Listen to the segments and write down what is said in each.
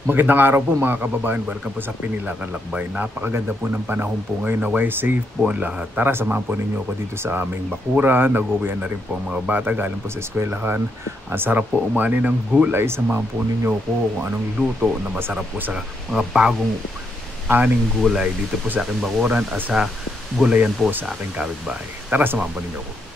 Magandang araw po mga kababayan, welcome po sa Pinilakan Lakbay. Napakaganda po ng panahon po ngayon, naway safe po ang lahat. Tara, samahan po ninyo ako dito sa aming bakuran. Nag-uwian na rin po ang mga bata galing po sa eskwelahan. Ang sarap po umani ng gulay, samahan po ninyo ako kung anong luto na masarap po sa mga bagong aning gulay dito po sa aking bakuran at sa gulayan po sa aking kapitbahay. Tara, samahan po ninyo ako.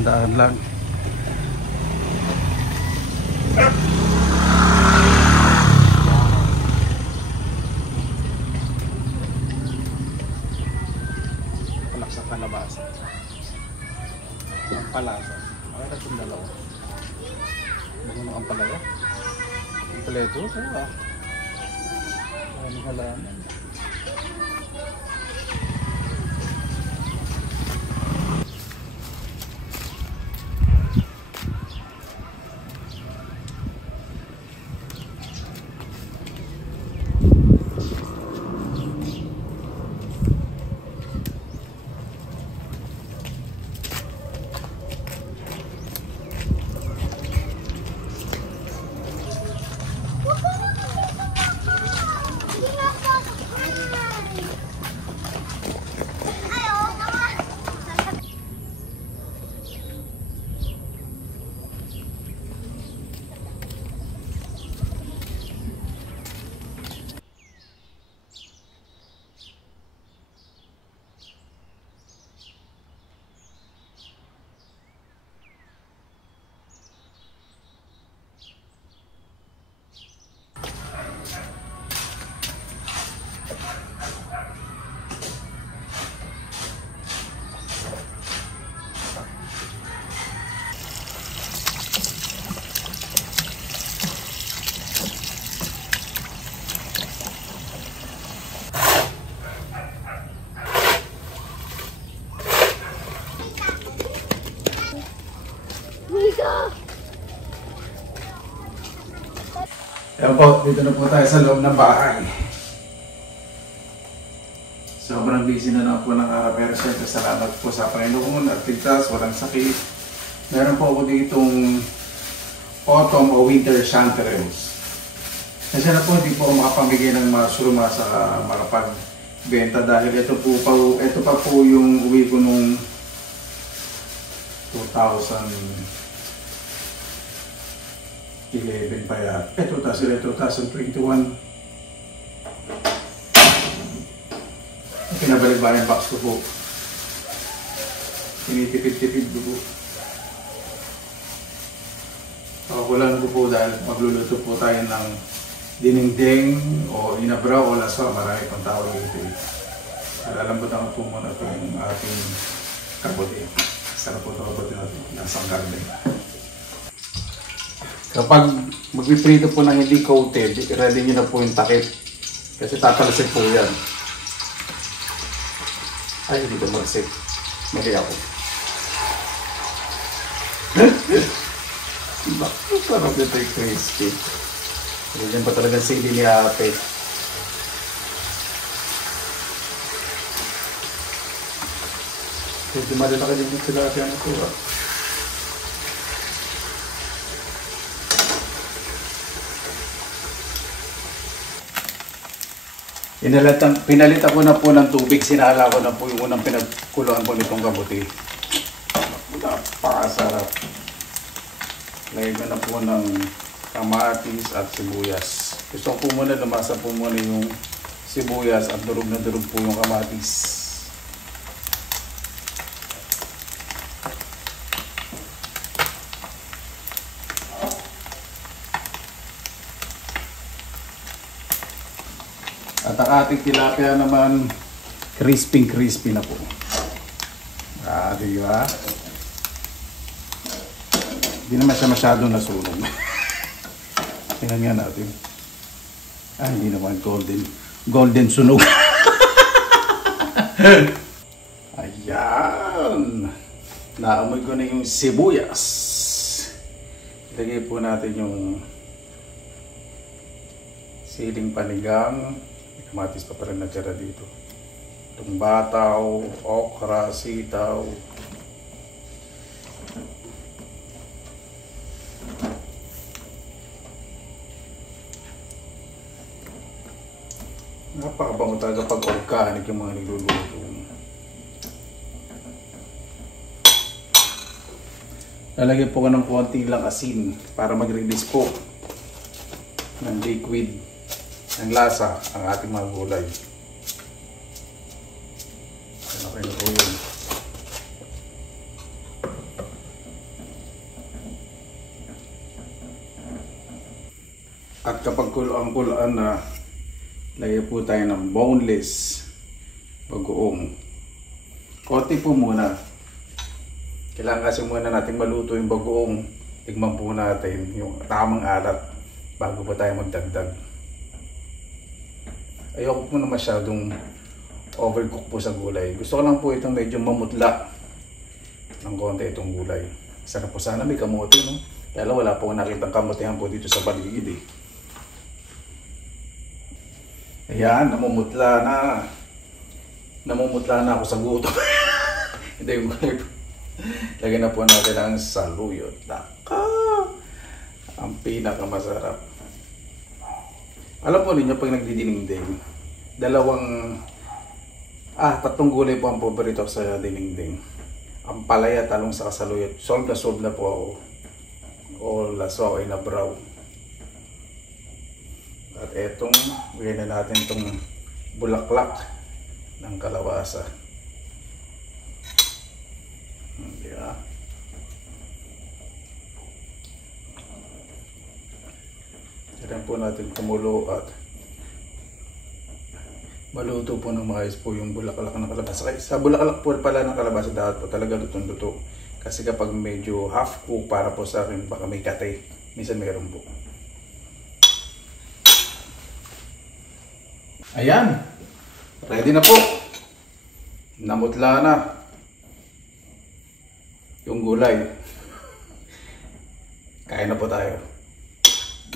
Dahan-dahan lang. Palak sa kalabasa. Ang palasa. Ay, itong dalawa. Ano ang palaya? Ang paleto? Sawa. Maraming halaman. Ayan po, dito na po tayo sa loob ng bahay. Sobrang busy na lang po ng araw, pero siyempre salamat po sa Panginoon at ligtas, walang sakit. Meron po ako ditong autumn o winter chanterelles. Kasi na po, hindi po ako makapamigay ng masuruma sa makapagbenta dahil ito pa po yung uwi ko nung 2011 pa yan. 2021. Pinabalik ba yung box ko po? Tinitipid-tipid ko po. Pakakulan ko po dahil magluluto po tayo ng dinengdeng o inabraw o laswa. Marami pang tawag ito. Alalambutan ko po muna ito yung ating kabote. Sarap po ito kabote natin. Nasang garden. Kapag magpiprito po ng hindi coated, ready nyo na po yung takip. Kasi tatalisik po yan. Ay, hindi ko magsik. Mali ako. Bakit sarap nito yung crispy? Ganyan pa talaga sili ni ate. Pwede malala ka din yung tilapia na ito. Pinalitan ko na po ng tubig, sinala ko na po yung unang pinagkuluan po nitong kabuti. Napakasarap. Lagyan ko na po ng kamatis at sibuyas. Gusto ko po muna lumasa po muna yung sibuyas at durog na durog po yung kamatis. At ang ating tilapia naman, crispy na po. Di ba? Hindi naman siya masyadong nasunog. Tingnan nga natin. Hindi naman golden sunog. Ayan. Naamoy ko na yung sibuyas. Ilagay po natin yung siling panigang. Kamatis pa rin natira dito. Itong bataw, okra, sitaw. Napakabango talaga pag organic yung mga nagluluto. Lalagyan po ka ng konti lang asin para mag-release po ng liquid ng lasa ang ating mga gulay. Okay na po yun. At kapag kulaan na, lagyan po tayo ng boneless bagoong. Konti po muna. Kailangan kasi muna natin maluto yung bagoong. Tignan po natin yung tamang alat bago pa tayo magdagdag. Ayoko po na masyadong overcook po sa gulay. Gusto ko lang po itong medyo mamutla ng konti itong gulay. Sana po sana may kamote, no? Kaya lang wala po nakitang kamotehan po dito sa paligid eh. Ayan, namumutla na. Namumutla na ako sa gutom. Ito yung gulay po. Lagyan na po natin ang saluyot. Naka! Ang pinakamasarap. Alam po ninyo pag nagdidinengdeng, tatlong gulay po ang paborito sa dinengdeng. Ang palaya, talong sa saluyot. Solve na po ako. O laso ay nabraw. At etong, bigyan na natin itong bulaklak ng kalawasa. Yeah. Kailangan po natin kumulo at maluto po ng maayos po yung bulaklak ng kalabasa. Sa bulaklak po pala ng kalabasa dapat po talaga lutong-luto. Kasi kapag medyo half cook para po sa akin baka may katay. Minsan mayroon po. Ayan. Ready na po. Namutla na yung gulay. Kain na po tayo.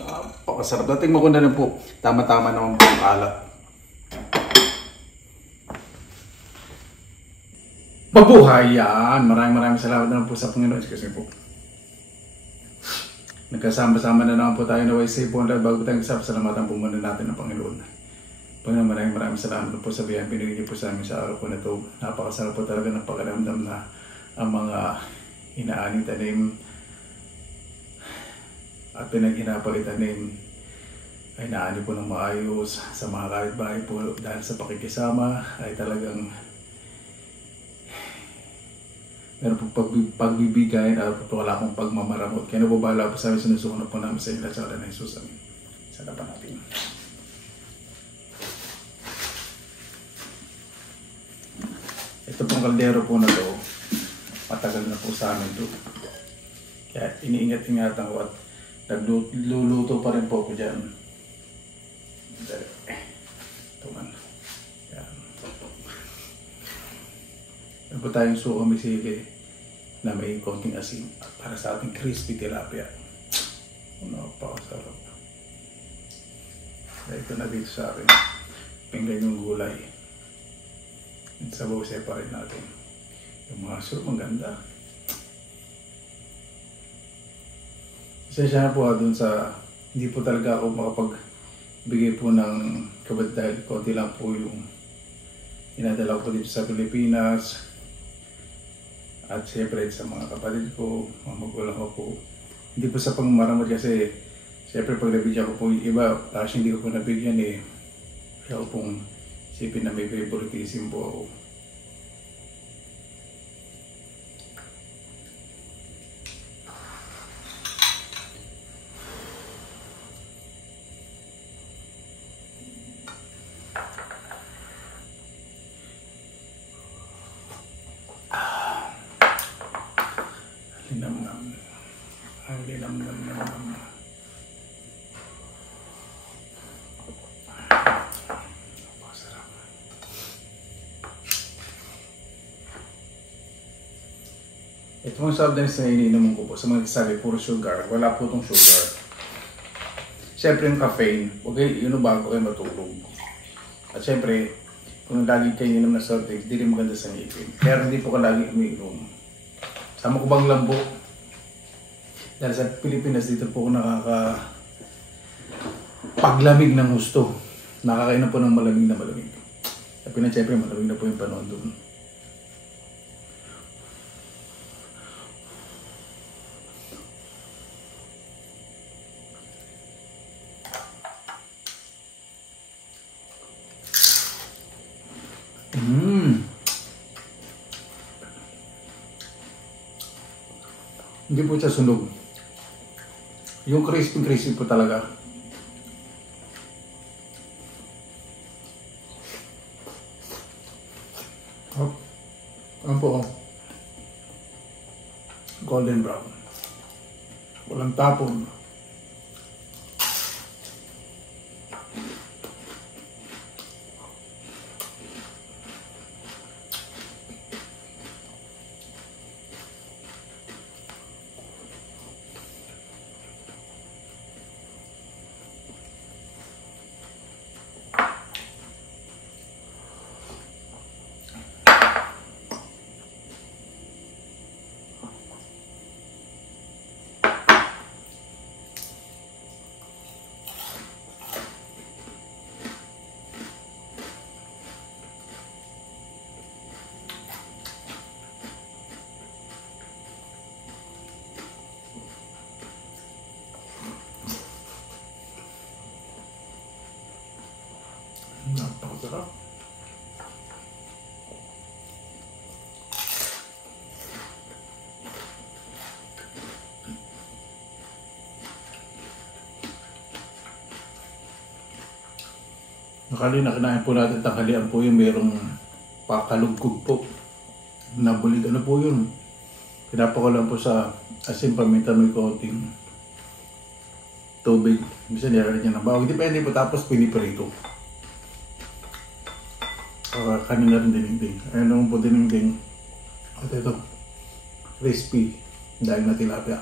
Napakasarap. Tingnan ko na rin po. Tama-tama naman po ang alat. Mabuhay yan! Maraming salamat naman po sa Panginoon. Kasi po nagkasama-sama na naman po tayo na YC po. Bago tayo salamatan po muna natin ang Panginoon. Panginoon, maraming salamat po sa biyayang pinigay niyo po sa amin sa araw po na ito. Napakasarap po talaga ng pagkaramdam na ang mga inaaning tanim at pinag-inapag itanim ay naani po ng maayos sa mga kapitbahay po dahil sa pakikisama ay talagang meron po pagbibigayin at po wala akong pagmamaramot. Kaya nababahala po sa amin, sinusuko na po namin sa inyo at sa kala na Jesus. Amin. Sana pa natin. Ito pong kaldero po na to, matagal na po sa amin to. Kaya iniingat-ingatan ko at nagluluto pa rin po ako dyan. Ito man. Yan. Meron po tayong suka misili na may konting asin para sa ating crispy tilapia. Napakasarap. Kaya ito na dito sa akin. Pinggan yung gulay. Sabaw separate natin. Yung mga soup, ang ganda. Isensya na po dun sa hindi po talaga ako makapagbigay po ng kabat dahil konti lang po yung inadala ko dito sa Pilipinas. At siyempre sa mga kapatid ko, mga magulang ko po. Hindi po sa pangmaramot kasi siyempre pag nabigyan ko po yung iba, kasi hindi ko po nabigyan eh. Kaya ko pong isipin na may favoritism po ako. Linamnam. Ang linamnam. Napakasarap. Itong soft drinks na iniinom ko po, sa mga sabi puro sugar, wala po itong sugar. Siyempre yung caffeine, huwag kayo inom bago kayo matulog. At siyempre, kung lagi kayo inom na soft drinks, di rin maganda sa ngipin. Kaya hindi po ka lagi umiinom. Sama ko bang lambo? Dahil sa Pilipinas, dito po ako nakakapaglamig ng gusto. Nakakainom po ng malamig na malamig. Sabi na siyempre, malamig na po yung panahon doon. Hindi po siya sunog. Yung crispy po talaga. Ano po? Golden brown. Walang tapon. Napakasarap. Nakalina kinain po natin tanghalian po yung merong pakalugkog po. Nabulig ano po yun. Pinapakulan po sa asin, paminta, may konting tubig. Bisa nilalagyan niya ng bawang. Depende po, tapos piniprito. Kanina rin dinigding. Ayun naman po dinigding. At ito, crispy dahil na tilapia.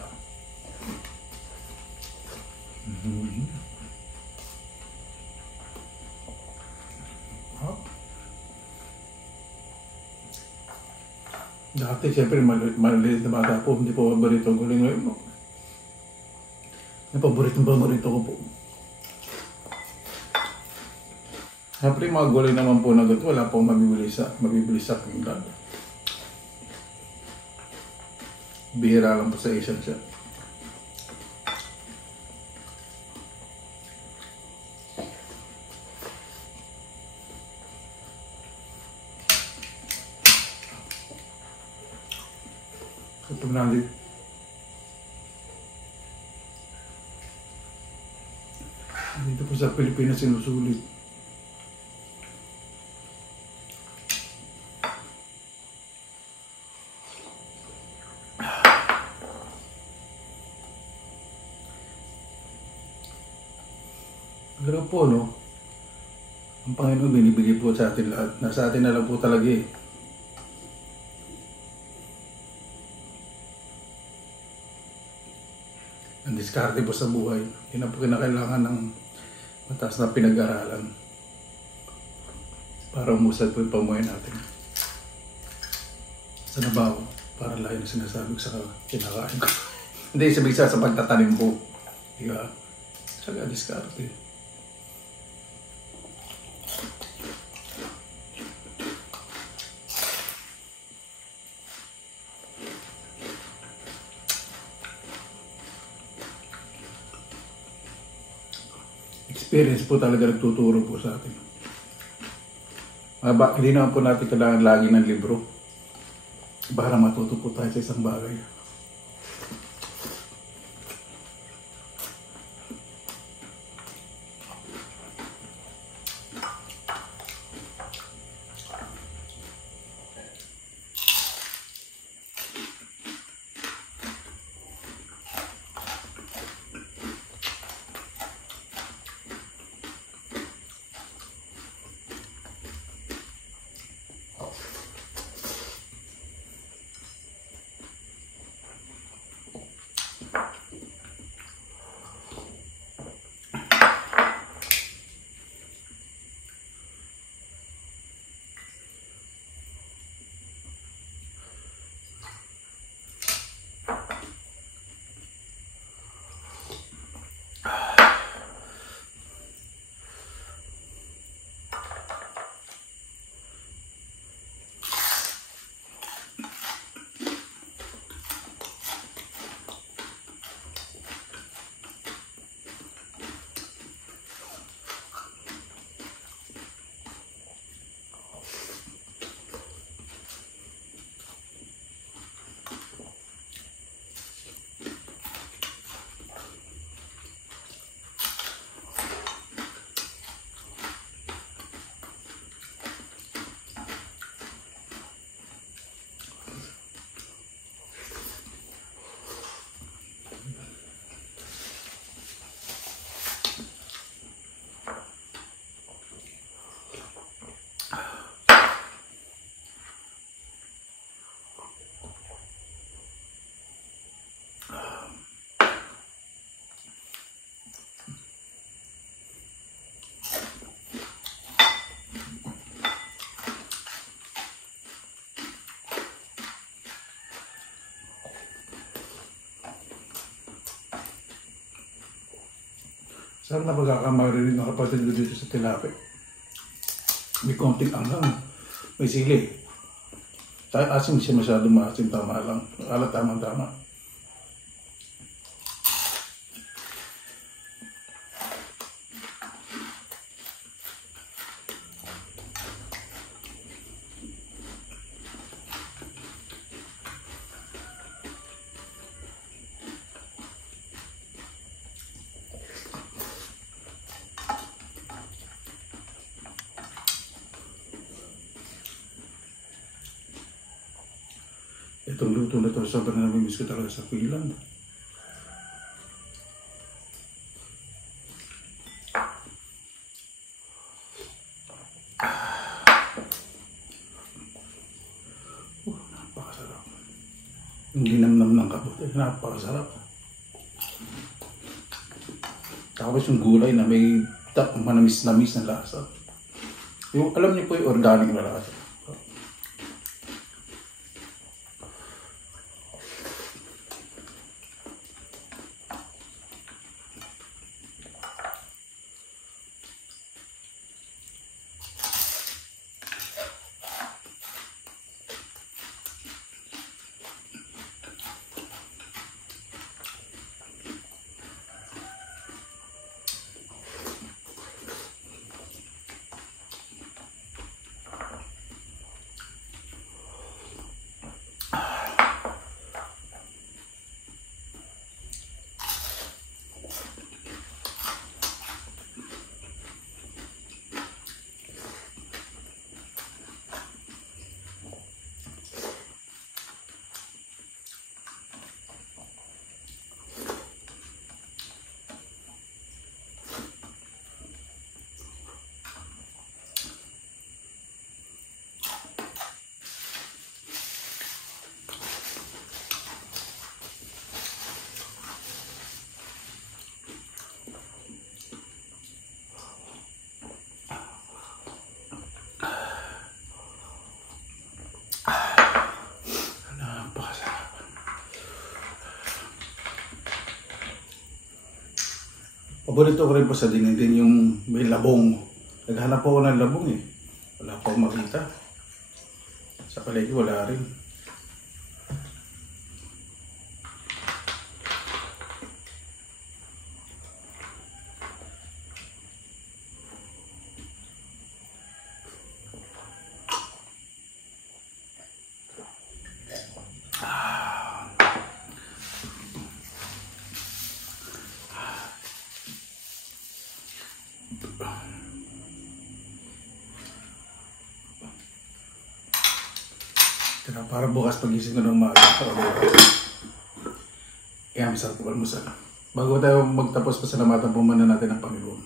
Dati siyempre maliliit na bata po, hindi po paborito ang gulay ngayon mo. Yung paborito ko po. Siyempre mga gulay naman po na gato, wala pong mabibili sa Finland. Bihira lang po sa Asian siya. Ito natin. Dito po sa Pilipinas sinusulit. Pero po, no, ang Panginoon binibigay po sa atin lahat. Nasa atin na lang po talaga eh. Ang diskarte po sa buhay. Yun ang po kinakailangan ng mataas na pinag-aralan para umusad po yung pamuhay natin. Sa nabaw, para layo na sinasabi ko sa kinakain ko. Hindi, sabi sa pagtatanim po. Diba? Saka diskarte. Experience po talaga nagtuturo po sa atin. Hindi naman po natin kailangan lagi ng libro para matuto po tayo sa isang bagay. Sarap na pagkakamari rin ng kapatid ko dito sa tilapia. May konting anghang. May sili. Asim siya masyado maasim, tama lang. Alat tama-tama. Itong luto na ito, sobrang namimiss ko talaga sa Finland. Napakasarap. Hindi namnam ng kabuti, napakasarap. Tapos yung gulay na may manamis-namis na lasa. Yung, alam niyo po yung organic na lasa. Paborito ko rin po sa dingin din yung may labong. Naghanap po ako ng labong eh. Wala po akong makita. Sa palengke wala rin. Para bukas pagising ko ng umaga. Kaya masarap po almusal. Bago tayo magtapos, pasalamatan po muna natin ang Panginoon.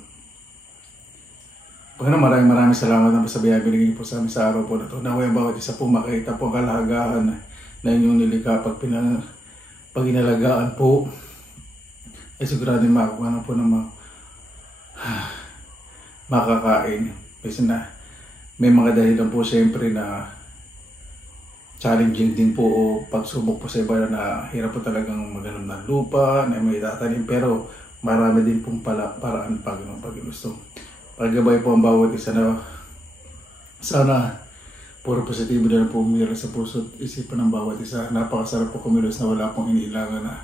Panginoon, maraming salamat na po sa biyaya binigay po sa amin sa araw po na ito. Naway ang bawat isa po makita po kalahagahan na inyong nilikha pag inalagaan po. Ay sigurado makakuha na po ng makakain. Kasi na may mga dahilan po siyempre na challenging din po o pagsubok po sa iba na hirap po talagang maghanap ng lupa, na may tatanim, pero marami din pong paraan pag gusto. Paggabay po ang bawat isa na sana puro positibo na po umira sa puso at isipan ng bawat isa. Napakasarap po kumilos na wala pong iniilangan na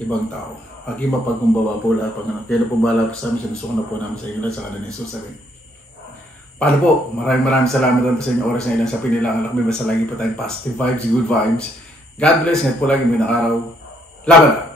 ibang tao. Aking mapagkumbaba po lahat pag kaya na po bahala po sa amin, sinusuko na po namin sa inyo sa kanan ni Jesus. Paano po? Maraming salamat po sa inyong oras na ilan sa Pinilangan Lakbay. Basta lagi po tayong positive vibes, good vibes. God bless. Ngayon po lagi may araw. Laban!